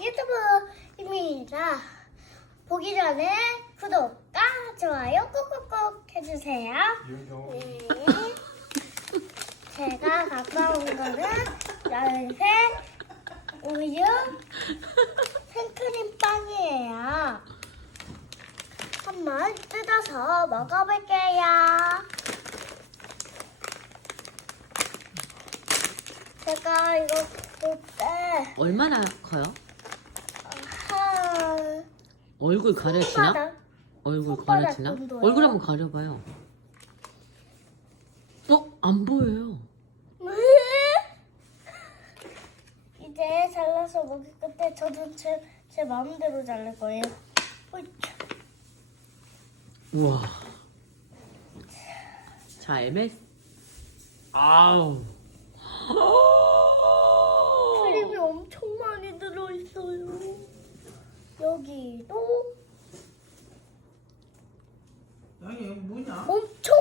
유튜브입니다. 보기 전에 구독과 좋아요 꾹꾹꾹 해주세요. 네. 제가 가까운 거는 열쇠, 우유, 생크림 빵이에요. 한번 뜯어서 먹어볼게요. 제가 이거 얼마나 커요? 한 얼굴 가려지나? 손바닥 얼굴 손바닥 가려지나? 정도요. 얼굴 한번 가려봐요. 어? 안 보여요. 이제 잘라서 먹을 건데 저는 제, 제 마음대로 자를 거예요. 우와. 자, MS. 아우. 크림이 엄청 많이 들어있어요. 여기도 아니 뭐냐? 엄청